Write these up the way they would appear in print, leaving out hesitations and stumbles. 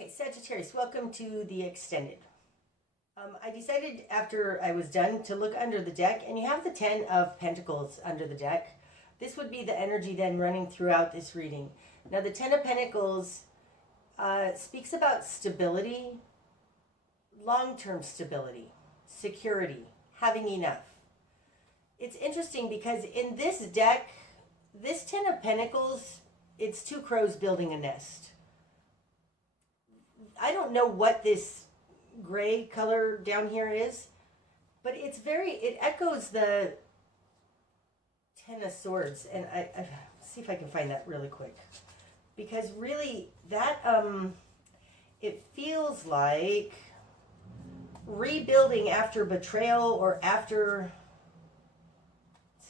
Okay, Sagittarius, welcome to the extended. I decided after I was done to look under the deck, and you have the 10 of Pentacles under the deck. This would be the energy then running throughout this reading. Now, the 10 of Pentacles speaks about stability, long-term stability, security, having enough. It's interesting because in this deck, this 10 of Pentacles, it's two crows building a nest. I don't know what this gray color down here is, but it echoes the 10 of Swords. And I see if I can find that really quick. Because really, that, it feels like rebuilding after betrayal or after,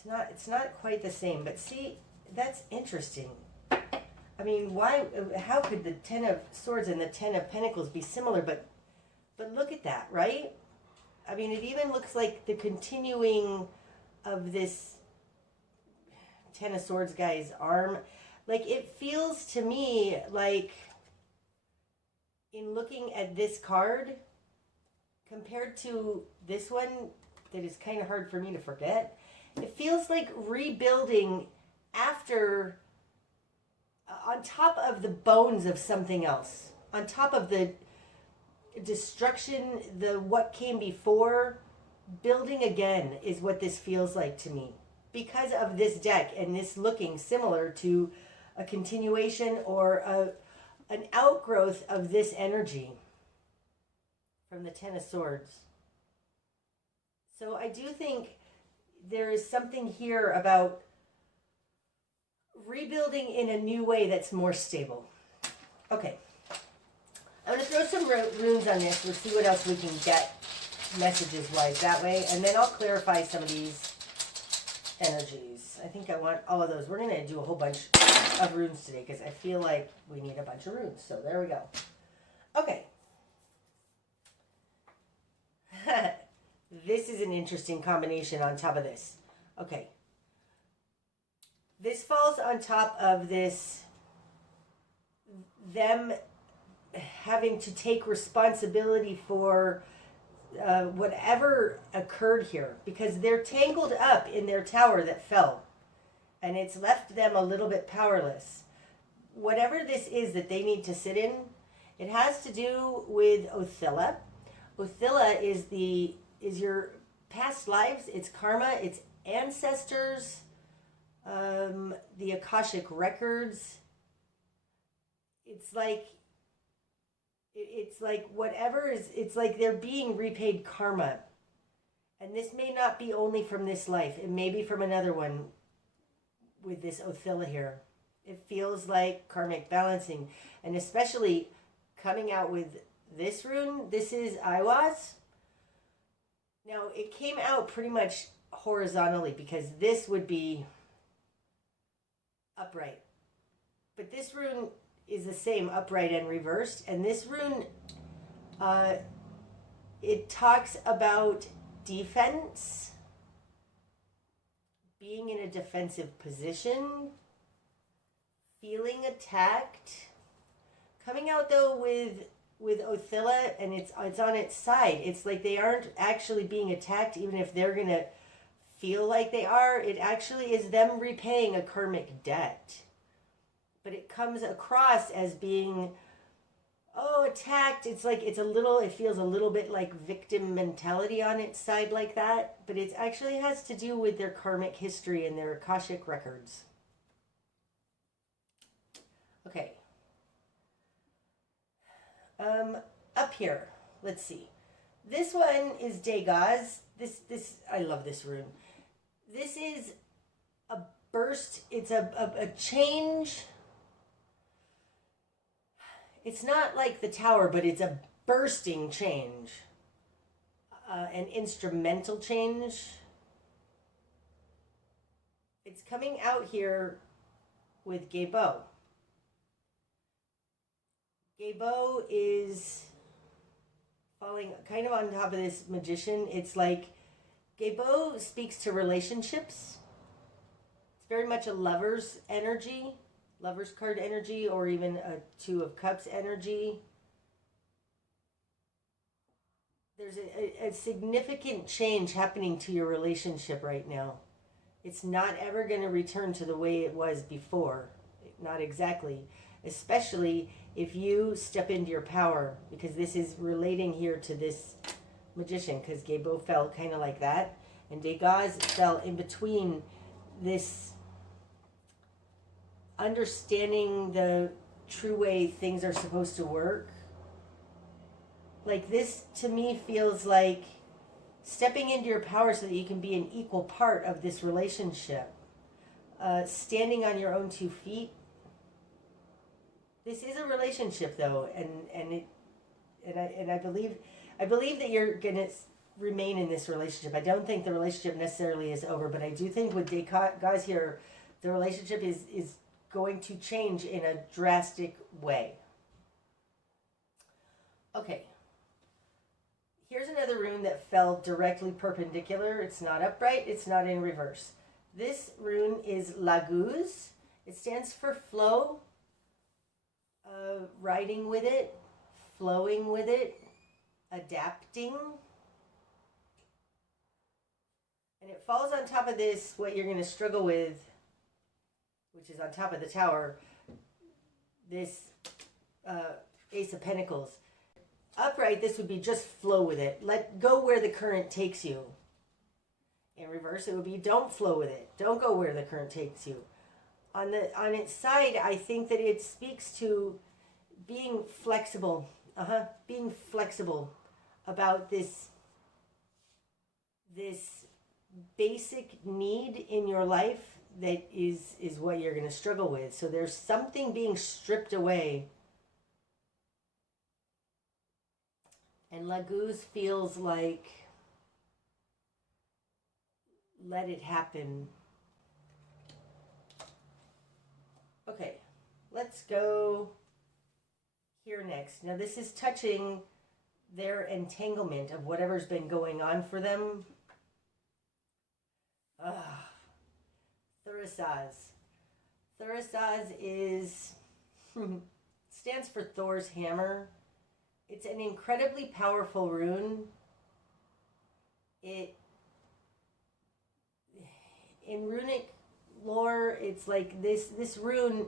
it's not quite the same, but see, that's interesting. I mean, how could the 10 of Swords and the 10 of Pentacles be similar? But look at that, right? I mean, it even looks like the continuing of this 10 of Swords guy's arm. Like, it feels to me like, in looking at this card, compared to this one that is kind of hard for me to forget, it feels like rebuilding after, on top of the bones of something else, on top of the destruction, what came before, building again is what this feels like to me. Because of this deck and this looking similar to a continuation or an outgrowth of this energy from the 10 of Swords. So I do think there is something here about rebuilding in a new way that's more stable. Okay. I'm going to throw some runes on this. We'll see what else we can get messages-wise that way. And then I'll clarify some of these energies. I think I want all of those. We're going to do a whole bunch of runes today because I feel like we need a bunch of runes. So there we go. Okay. This is an interesting combination on top of this. Okay. This falls on top of this, them having to take responsibility for whatever occurred here, because they're tangled up in their tower that fell, and it's left them a little bit powerless. Whatever this is that they need to sit in, it has to do with Othilla. Othilla is your past lives, it's karma, it's ancestors, the Akashic records. It's like whatever is, it's like they're being repaid karma. And this may not be only from this life. It may be from another one with this Othilla here. It feels like karmic balancing. And especially coming out with this rune, this is Aiwas. Now, it came out pretty much horizontally because this would be upright. But this rune is the same, upright and reversed. And this rune, it talks about defense, being in a defensive position, feeling attacked. Coming out though with Othilla, and it's on its side. It's like they aren't actually being attacked, even if they're gonna feel like they are. It actually is them repaying a karmic debt. But it comes across as being, attacked. It's like it feels a little bit like victim mentality on its side like that. But it actually has to do with their karmic history and their Akashic records. Okay. Up here, let's see. This one is Dagaz. This I love this rune. This is a burst. It's a change. It's not like the tower, but it's a bursting change. An instrumental change. It's coming out here with Gabo. Gabo is falling kind of on top of this magician. It's like Gabo speaks to relationships. It's very much a lover's energy, lover's card energy, or even a Two of Cups energy. there's a significant change happening to your relationship right now. It's not ever going to return to the way it was before. Not exactly. Especially if you step into your power, because this is relating here to this magician, because Gabo fell kind of like that, and Degas fell in between this understanding the true way things are supposed to work. Like, this to me feels like stepping into your power so that you can be an equal part of this relationship. Standing on your own 2 feet. This is a relationship, though, and I believe that you're gonna remain in this relationship. I don't think the relationship necessarily is over, but I do think with Degas here, the relationship is going to change in a drastic way. Okay. Here's another rune that fell directly perpendicular. It's not upright. It's not in reverse. This rune is Laguz. It stands for flow, riding with it, flowing with it, adapting. And it falls on top of this, what you're going to struggle with, which is on top of the tower, this Ace of Pentacles. Upright, this would be just flow with it. Let go where the current takes you. In reverse, it would be don't flow with it. Don't go where the current takes you. On its side, I think that it speaks to being flexible. Being flexible about this basic need in your life that is what you're going to struggle with. So there's something being stripped away. And Laguz feels like, let it happen. Okay, let's go here next. Now this is touching their entanglement of whatever's been going on for them. Thurisaz. Thurisaz is stands for Thor's hammer. It's an incredibly powerful rune. In runic lore, it's like this rune,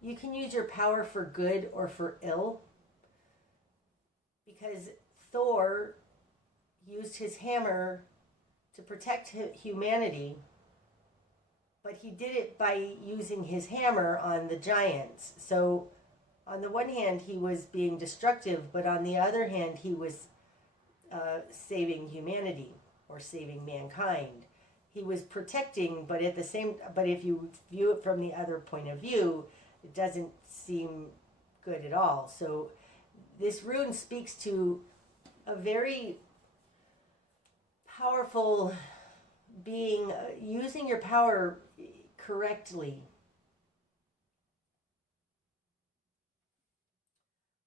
you can use your power for good or for ill. Because Thor used his hammer to protect humanity, but he did it by using his hammer on the giants. So on the one hand, he was being destructive, but on the other hand, he was saving humanity or saving mankind. He was protecting, but if you view it from the other point of view, it doesn't seem good at all. So this rune speaks to a very powerful being, using your power correctly.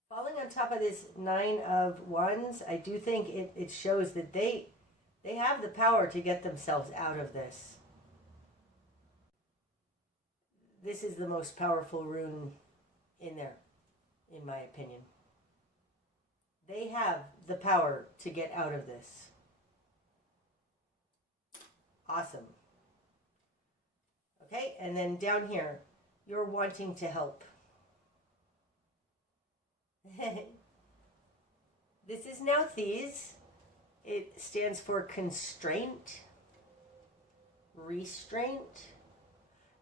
Falling on top of this 9 of Wands, I do think it shows that they have the power to get themselves out of this. This is the most powerful rune in there, in my opinion. They have the power to get out of this. Awesome. Okay, and then down here, you're wanting to help. This is Nauthiz. It stands for constraint, restraint.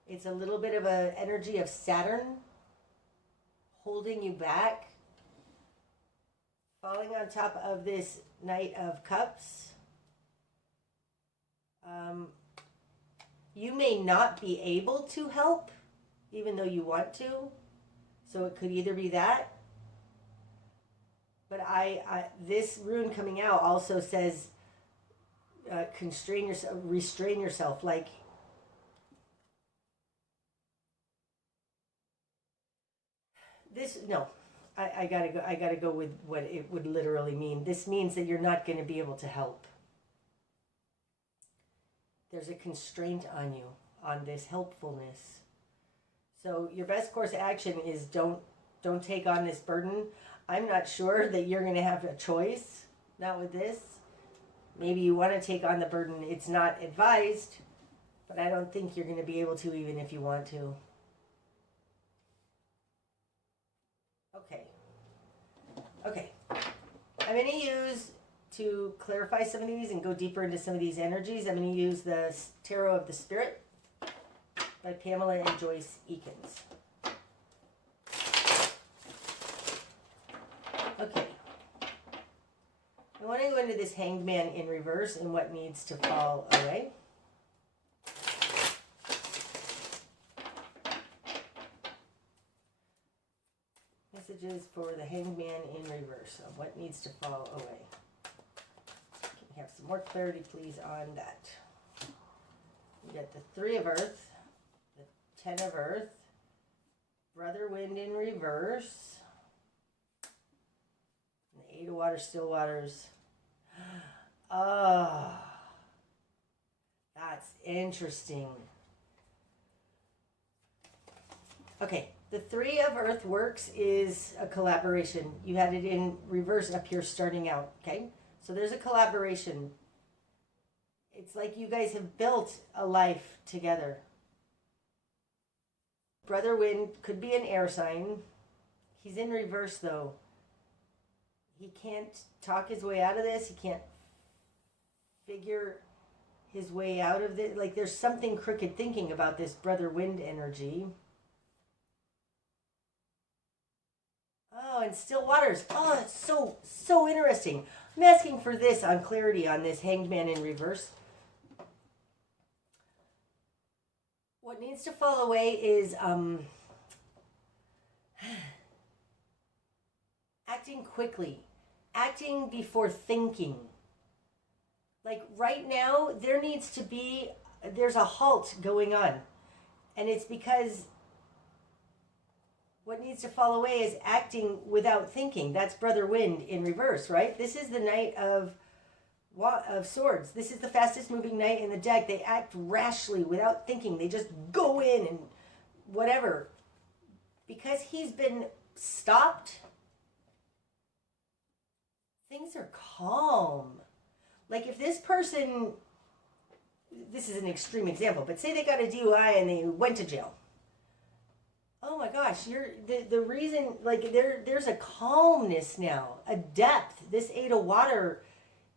It's a little bit of an energy of Saturn holding you back. Falling on top of this Knight of Cups. You may not be able to help, even though you want to. So it could either be that. But this rune coming out also says constrain yourself, restrain yourself. Like, this, no, I gotta go with what it would literally mean. This means that you're not going to be able to help. There's a constraint on you, on this helpfulness. So your best course of action is don't take on this burden. I'm not sure that you're going to have a choice. Not with this. Maybe you want to take on the burden. It's not advised, but I don't think you're going to be able to even if you want to. Okay. I'm going to use, to clarify some of these and go deeper into some of these energies, I'm going to use the Tarot of the Spirit by Pamela and Joyce Eakins. Okay. I want to go into this Hanged Man in reverse and what needs to fall away. Messages for the Hanged Man in reverse of what needs to fall away. Can we have some more clarity, please, on that? We got the Three of Earth, the Ten of Earth, Brother Wind in reverse, and the Eight of Water, Still Waters. Oh, that's interesting. Okay, the Three of Earth works is a collaboration. You had it in reverse up here starting out, okay? So there's a collaboration. It's like you guys have built a life together. Brother Wind could be an air sign. He's in reverse though. He can't talk his way out of this. He can't figure his way out of this. Like there's something crooked thinking about this Brother Wind energy. Oh, and Still Waters. Oh, it's so interesting. I'm asking for this on clarity on this Hanged Man in reverse. What needs to fall away is acting quickly, acting before thinking. Like right now, there's a halt going on. And it's because what needs to fall away is acting without thinking. That's Brother Wind in reverse, right? This is the Knight of Swords. This is the fastest moving knight in the deck. They act rashly without thinking. They just go in and whatever. Because he's been stopped, things are calm. Like if this person, this is an extreme example, but say they got a DUI and they went to jail. Oh my gosh, the reason, like there's a calmness now, a depth. This Eight of Water,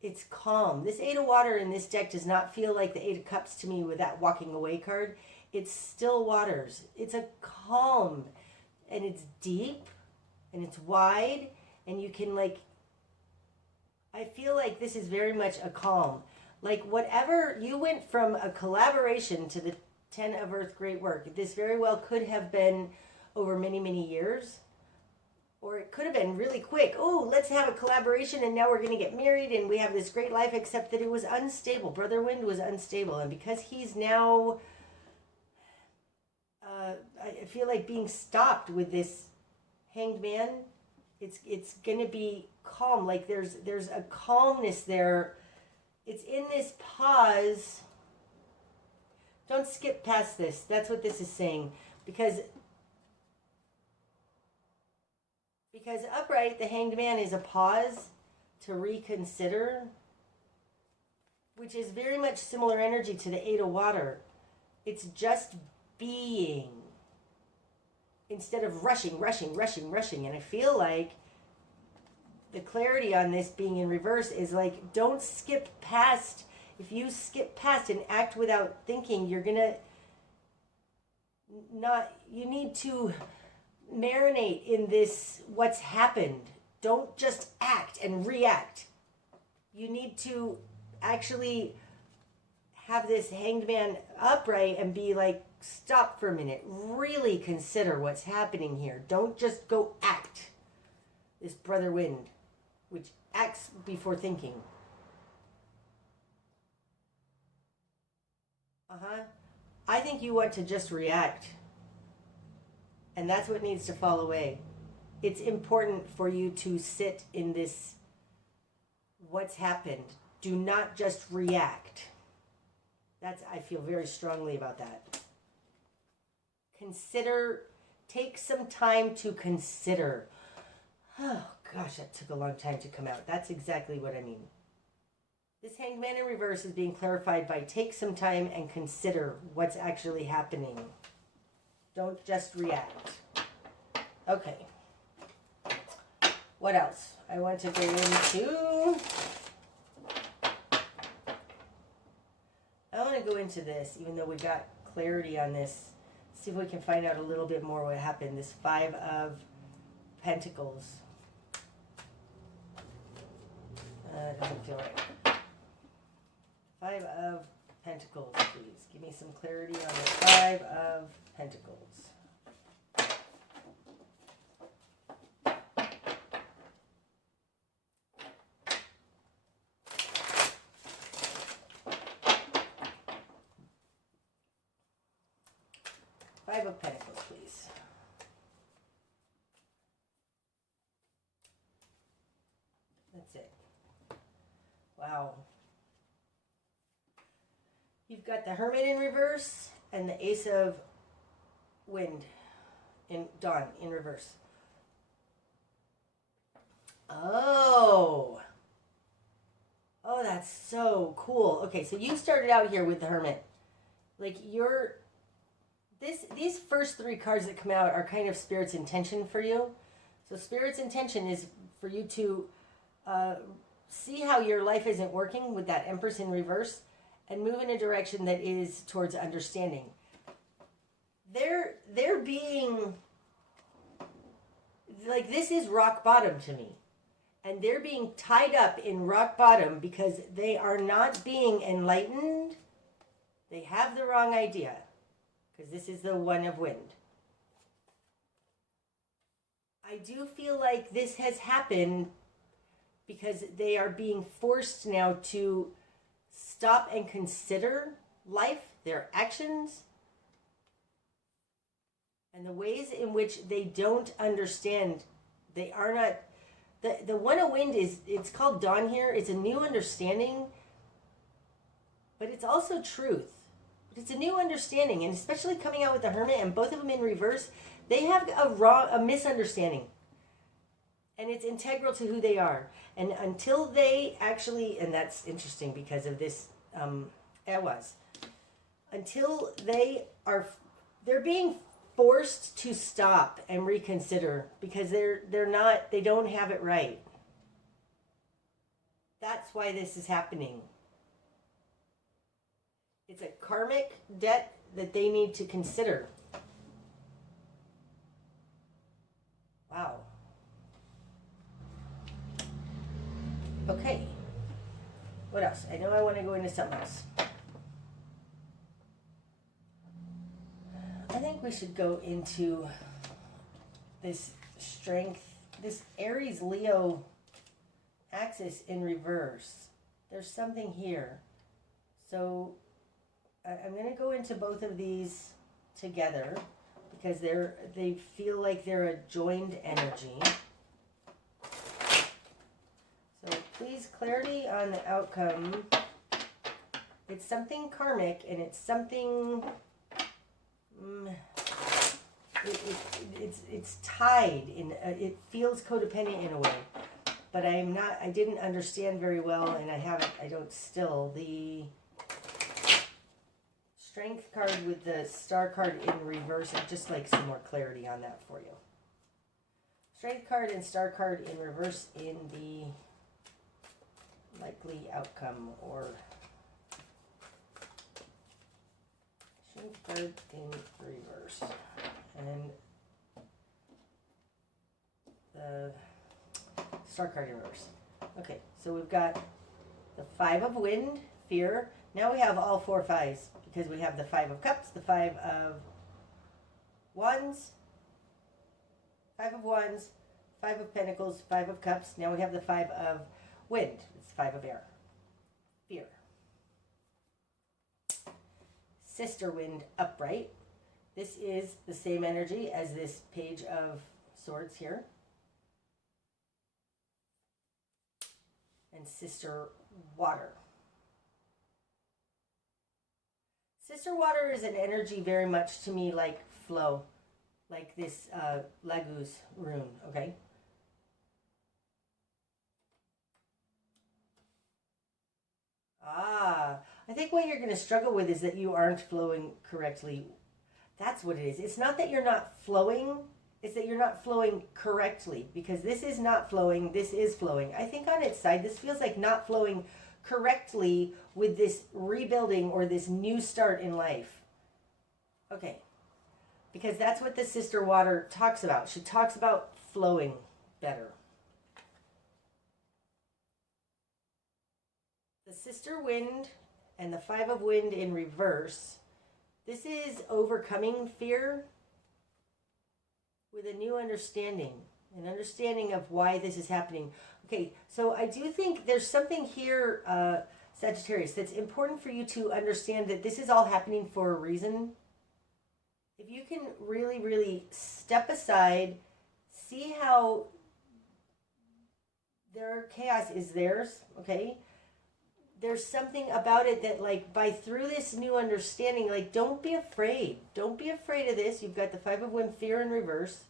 it's calm. This Eight of Water in this deck does not feel like the Eight of Cups to me with that walking away card. It's Still Waters. It's a calm, and it's deep, and it's wide, and you can like, I feel like this is very much a calm. Like whatever, you went from a collaboration to the Ten of Earth, great work. This very well could have been over many, many years. Or it could have been really quick. Oh, let's have a collaboration and now we're going to get married and we have this great life, except that it was unstable. Brother Wind was unstable. And because he's now, I feel like being stopped with this Hanged Man, it's going to be calm. Like there's a calmness there. It's in this pause. Don't skip past this. That's what this is saying. Because upright, the Hanged Man is a pause to reconsider, which is very much similar energy to the Eight of Water. It's just being instead of rushing. And I feel like the clarity on this being in reverse is like, don't skip past. If you skip past and act without thinking, you're gonna you need to marinate in this, what's happened. Don't just act and react. You need to actually have this Hanged Man upright and be like, stop for a minute. Really consider what's happening here. Don't just go act. This Brother Wind, which acts before thinking. I think you want to just react. And that's what needs to fall away. It's important for you to sit in this, what's happened. Do not just react. I feel very strongly about that. Consider, take some time to consider. Oh Gosh, that took a long time to come out. That's exactly what I mean. This Hanged Man in reverse is being clarified by take some time and consider what's actually happening. Don't just react. Okay. What else? I want to go into... I want to go into this, even though we got clarity on this. See if we can find out a little bit more what happened. This Five of Pentacles. Doesn't feel right. Five of Pentacles, please. Give me some clarity on the Five of Pentacles. Five of Pentacles, please. That's it. Wow. You've got the Hermit in reverse and the Ace of Wind in Dawn in reverse. Oh. Oh, that's so cool. Okay, so you started out here with the Hermit. Like these first three cards that come out are kind of Spirit's intention for you. So Spirit's intention is for you to see how your life isn't working with that Empress in reverse and move in a direction that is towards understanding. They're being, like, this is rock bottom to me. And they're being tied up in rock bottom because they are not being enlightened. They have the wrong idea. Because this is the One of Wind. I do feel like this has happened because they are being forced now to stop and consider life, their actions, and the ways in which they don't understand. They are not... The One of Wind is... It's called Dawn here. It's a new understanding, but it's also truth. It's a new understanding, and especially coming out with the Hermit and both of them in reverse, they have a misunderstanding. And it's integral to who they are. And until they actually, and that's interesting because of this, until they're being forced to stop and reconsider because they don't have it right. That's why this is happening. It's a karmic debt that they need to consider. Wow. Okay. What else? I know I want to go into something else. I think we should go into this strength, this Aries Leo axis in reverse. There's something here. So I'm going to go into both of these together because they feel like they're a joined energy. So please, clarity on the outcome. It's something karmic and it's something... It's tied in. It feels codependent in a way, but I didn't understand very well, and I don't still. The Strength card with the Star card in reverse. I'd just like some more clarity on that for you. Strength card and Star card in reverse in the likely outcome, or Strength card in reverse. And the Star card in reverse. Okay, so we've got the Five of Wind, fear. Now we have all four fives because we have the Five of Cups, the Five of Wands, Five of Wands, Five of Pentacles, Five of Cups. Now we have the Five of Wind. It's Five of Air. Fear. Sister Wind upright. This is the same energy as this Page of Swords here. And Sister Water. Sister Water is an energy very much to me like flow, like this Laguz rune, okay? think what you're going to struggle with is that you aren't flowing correctly. That's what it is. It's not that you're not flowing, it's that you're not flowing correctly, because this is not flowing, this is flowing. I think on its side, this feels like not flowing correctly with this rebuilding or this new start in life. Okay. Because that's what the sister water talks about. She talks about flowing better. The sister wind and the 5 of wind in reverse. This is overcoming fear with a new understanding, an understanding of why this is happening. Okay, so I do think there's something here, Sagittarius, that's important for you to understand that this is all happening for a reason. If you can really, really step aside, see how their chaos is theirs, okay? There's something about it that, like, through this new understanding, like, don't be afraid. Don't be afraid of this. You've got the 5 of wind, fear in reverse.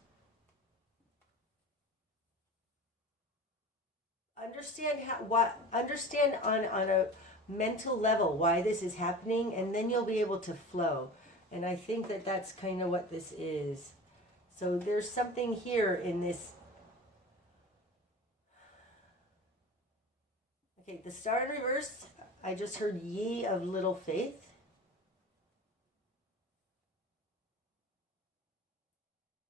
Understand on a mental level why this is happening, and then you'll be able to flow. And I think that that's kind of what this is. So there's something here in this. Okay, the star in reverse, I just heard ye of little faith.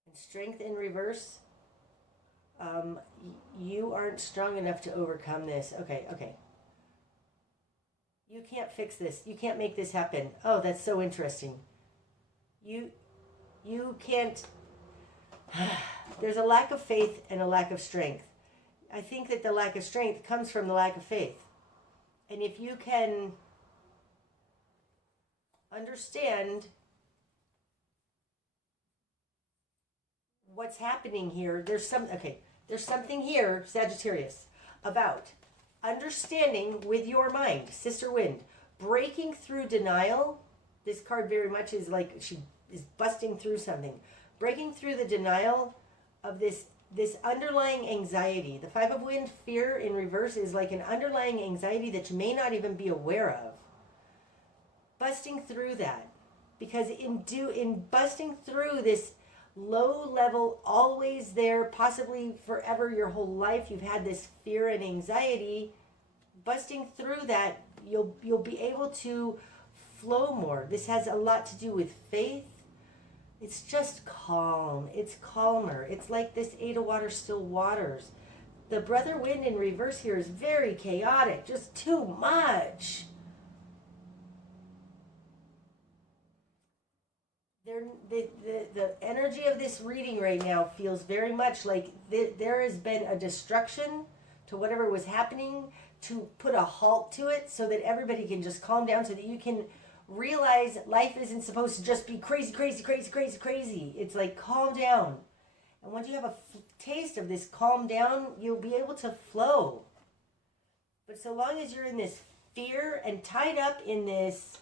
And strength in reverse. You aren't strong enough to overcome this. Okay. You can't fix this. You can't make this happen. Oh, that's so interesting. You can't. There's a lack of faith and a lack of strength. I think that the lack of strength comes from the lack of faith. And if you can understand what's happening here, there's something here, Sagittarius, about understanding with your mind, Sister Wind, breaking through denial. This card very much is like she is busting through something, breaking through the denial of this underlying anxiety. The 5 of wind, fear in reverse, is like an underlying anxiety that you may not even be aware of. Busting through that, because in busting through this low level, always there, possibly forever, your whole life, you've had this fear and anxiety. Busting through that, you'll be able to flow more. This has a lot to do with faith. It's just calm. It's calmer. It's like this 8 of water, still waters. The brother wind in reverse here is very chaotic, just too much. The energy of this reading right now feels very much like there has been a destruction to whatever was happening, to put a halt to it so that everybody can just calm down, so that you can realize life isn't supposed to just be crazy. It's like, calm down. And once you have a taste of this calm down, you'll be able to flow. But so long as you're in this fear and tied up in this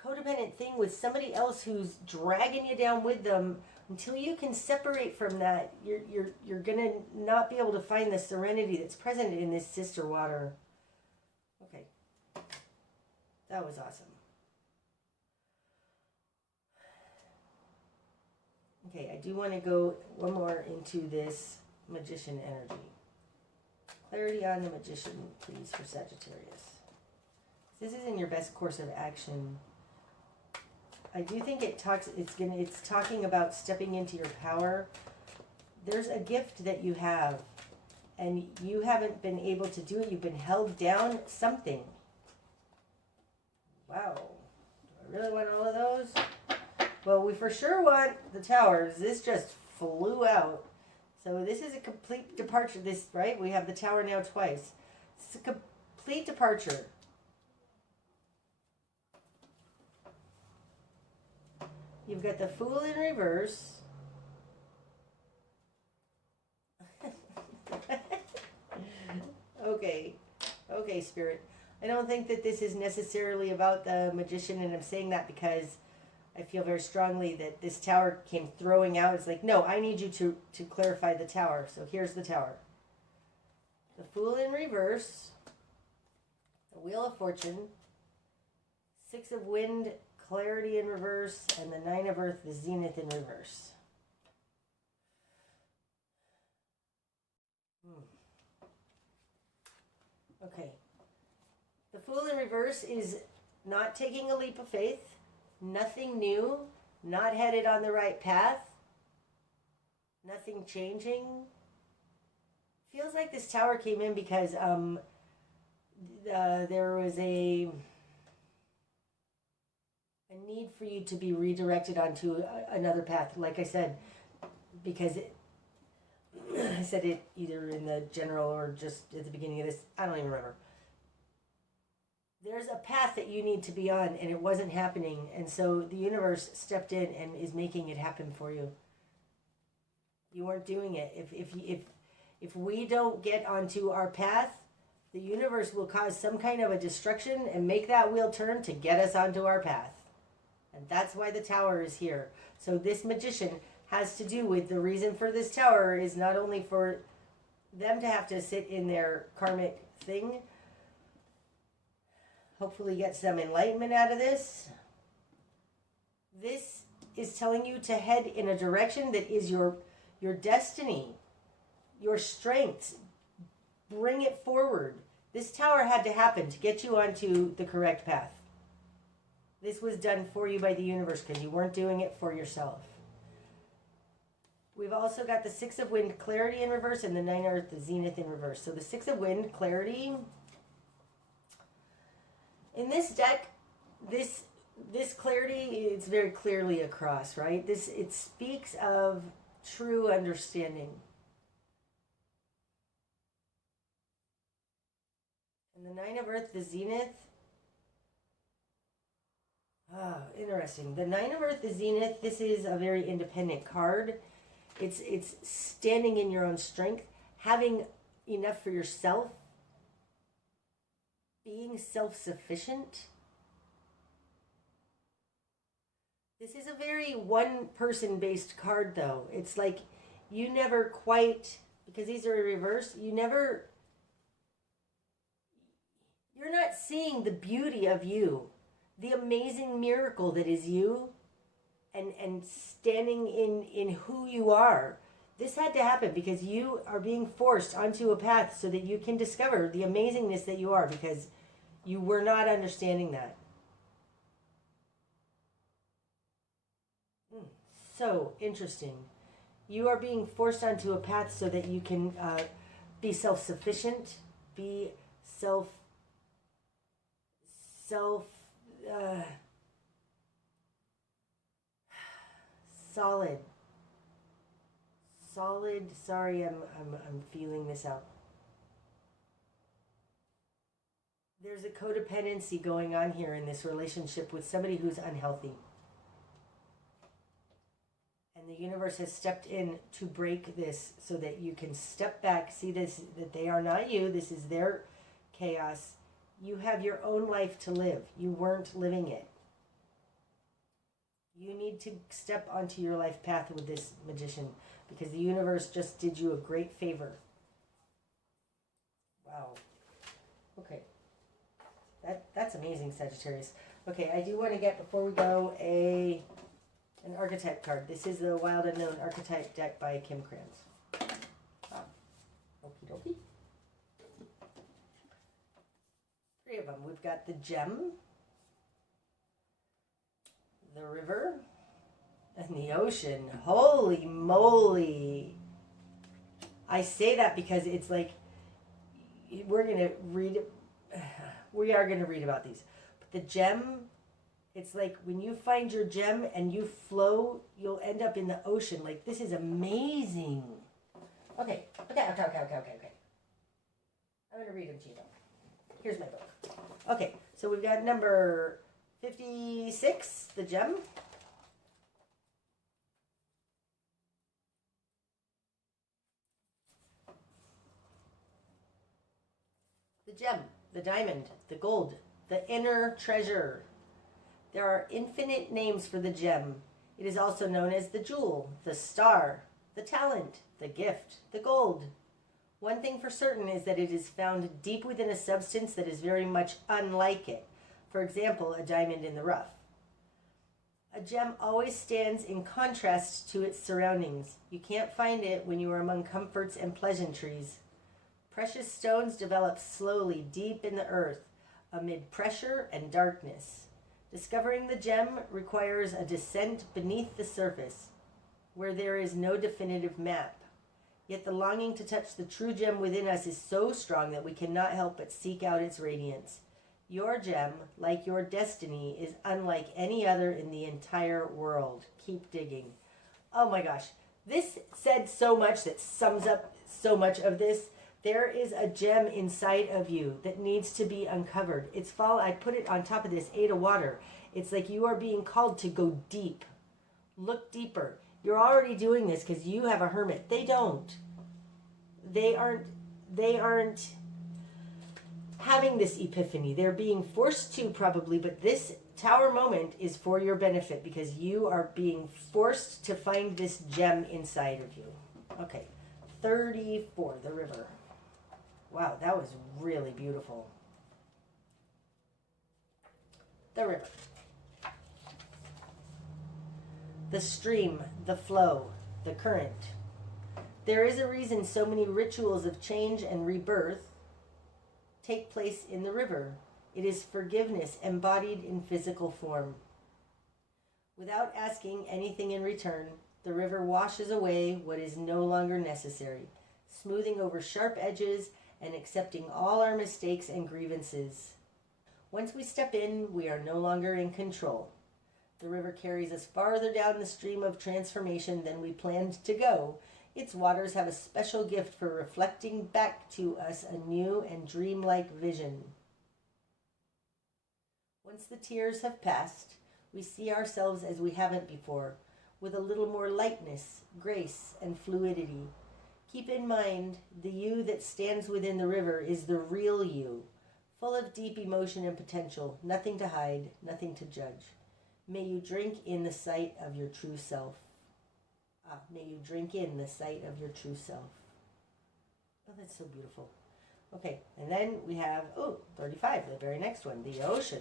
codependent thing with somebody else who's dragging you down with them, until you can separate from that, you're gonna not be able to find the serenity that's present in this sister water. Okay, that was awesome. Okay, I do want to go one more into this magician energy. Clarity on the magician, please, for Sagittarius. This is in your best course of action. I do think it's talking about stepping into your power. There's a gift that you have, and you haven't been able to do it. You've been held down. Something. Wow. Do I really want all of those? Well, we for sure want the towers. This just flew out. So this is a complete departure. This, right? We have the tower now twice. It's a complete departure. You've got the Fool in reverse. Okay, Spirit. I don't think that this is necessarily about the magician, and I'm saying that because I feel very strongly that this tower came throwing out. It's like, no, I need you to clarify the tower. So here's the tower. the Fool in reverse, the Wheel of Fortune, Six of Wind, clarity in reverse, and the Nine of Earth, the Zenith in reverse. Okay. The Fool in reverse is not taking a leap of faith, nothing new, not headed on the right path, nothing changing. Feels like this Tower came in because there was a need for you to be redirected onto another path. Like I said, because I said it either in the general or just at the beginning of this. I don't even remember. There's a path that you need to be on, and it wasn't happening. And so the universe stepped in and is making it happen for you. You weren't doing it. If we don't get onto our path, the universe will cause some kind of a destruction and make that wheel turn to get us onto our path. And that's why the Tower is here. So this magician has to do with the reason for this Tower is not only for them to have to sit in their karmic thing, hopefully get some enlightenment out of this. This is telling you to head in a direction that is your destiny, your strengths. Bring it forward. This Tower had to happen to get you onto the correct path. This was done for you by the universe because you weren't doing it for yourself. We've also got the Six of Wind, clarity in reverse, and the Nine of Earth, the Zenith in reverse. So the Six of Wind, clarity. In this deck, this clarity, it's very clearly across, right? It speaks of true understanding. And the Nine of Earth, the Zenith. Ah, interesting. The Nine of Earth, the Zenith, this is a very independent card. It's standing in your own strength, having enough for yourself, being self-sufficient. This is a very one-person based card, though. It's like you never quite, because these are in reverse, you're not seeing the beauty of you, the amazing miracle that is you, and standing in who you are. This had to happen because you are being forced onto a path so that you can discover the amazingness that you are, because you were not understanding that. So interesting. You are being forced onto a path so that you can be self-sufficient, be solid. Sorry, I'm feeling this out. There's a codependency going on here in this relationship with somebody who's unhealthy. And the universe has stepped in to break this so that you can step back, see this, that they are not you, this is their chaos. You have your own life to live. You weren't living it. You need to step onto your life path with this magician because the universe just did you a great favor. Wow. Okay. That's amazing, Sagittarius. Okay, I do want to get, before we go, an archetype card. This is the Wild Unknown Archetype deck by Kim Krantz. Okie dokie. 3 of them. We've got the Gem, the River, and the Ocean. Holy moly. I say that because it's like, we are going to read about these. But the Gem, it's like when you find your gem and you flow, you'll end up in the ocean. Like, this is amazing. Okay. I'm going to read them to you though. Here's my book. Okay, so we've got number 56, the Gem. The Gem, the diamond, the gold, the inner treasure. There are infinite names for the gem. It is also known as the jewel, the star, the talent, the gift, the gold, One thing for certain is that it is found deep within a substance that is very much unlike it. For example, a diamond in the rough. A gem always stands in contrast to its surroundings. You can't find it when you are among comforts and pleasantries. Precious stones develop slowly deep in the earth, amid pressure and darkness. Discovering the gem requires a descent beneath the surface, where there is no definitive map. Yet the longing to touch the true gem within us is so strong that we cannot help but seek out its radiance. Your gem, like your destiny, is unlike any other in the entire world. Keep digging. Oh my gosh. This said so much that sums up so much of this. There is a gem inside of you that needs to be uncovered. I put it on top of this 8 of water. It's like you are being called to go deep. Look deeper. You're already doing this because you have a hermit. They don't. They aren't having this epiphany. They're being forced to, probably, but this tower moment is for your benefit because you are being forced to find this gem inside of you. Okay, 34, the river. Wow, that was really beautiful. The river. The stream, the flow, the current. There is a reason so many rituals of change and rebirth take place in the river. It is forgiveness embodied in physical form. Without asking anything in return, the river washes away what is no longer necessary, smoothing over sharp edges and accepting all our mistakes and grievances. Once we step in, we are no longer in control. The river carries us farther down the stream of transformation than we planned to go. Its waters have a special gift for reflecting back to us a new and dreamlike vision. Once the tears have passed, we see ourselves as we haven't before, with a little more lightness, grace, and fluidity. Keep in mind, the you that stands within the river is the real you, full of deep emotion and potential, nothing to hide, nothing to judge. May you drink in the sight of your true self. May you drink in the sight of your true self. Oh, that's so beautiful. Okay, and then we have, 35, the very next one, the ocean.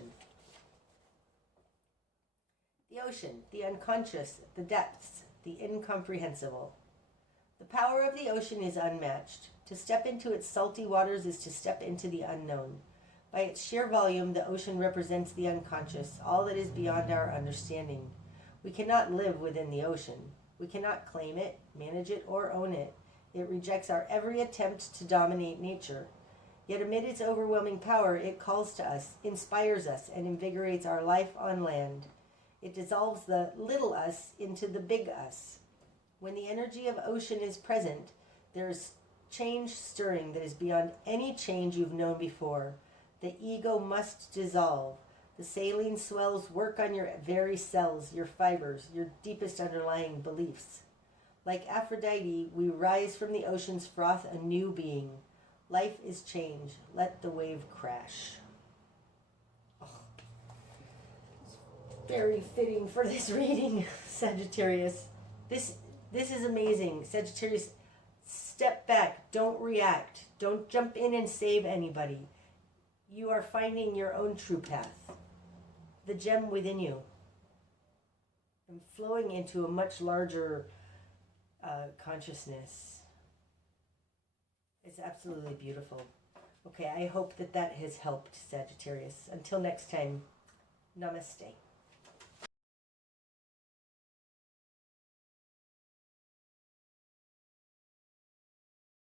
The ocean, the unconscious, the depths, the incomprehensible. The power of the ocean is unmatched. To step into its salty waters is to step into the unknown. By its sheer volume, the ocean represents the unconscious, all that is beyond our understanding. We cannot live within the ocean. We cannot claim it, manage it, or own it. It rejects our every attempt to dominate nature. Yet amid its overwhelming power, it calls to us, inspires us, and invigorates our life on land. It dissolves the little us into the big us. When the energy of ocean is present, there is change stirring that is beyond any change you've known before. The ego must dissolve. The saline swells work on your very cells, your fibers, your deepest underlying beliefs. Like Aphrodite, we rise from the ocean's froth a new being. Life is change. Let the wave crash. Oh. Very fitting for this reading, Sagittarius. This is amazing. Sagittarius, step back. Don't react. Don't jump in and save anybody. You are finding your own true path. The gem within you. And flowing into a much larger consciousness. It's absolutely beautiful. Okay, I hope that has helped, Sagittarius. Until next time, namaste.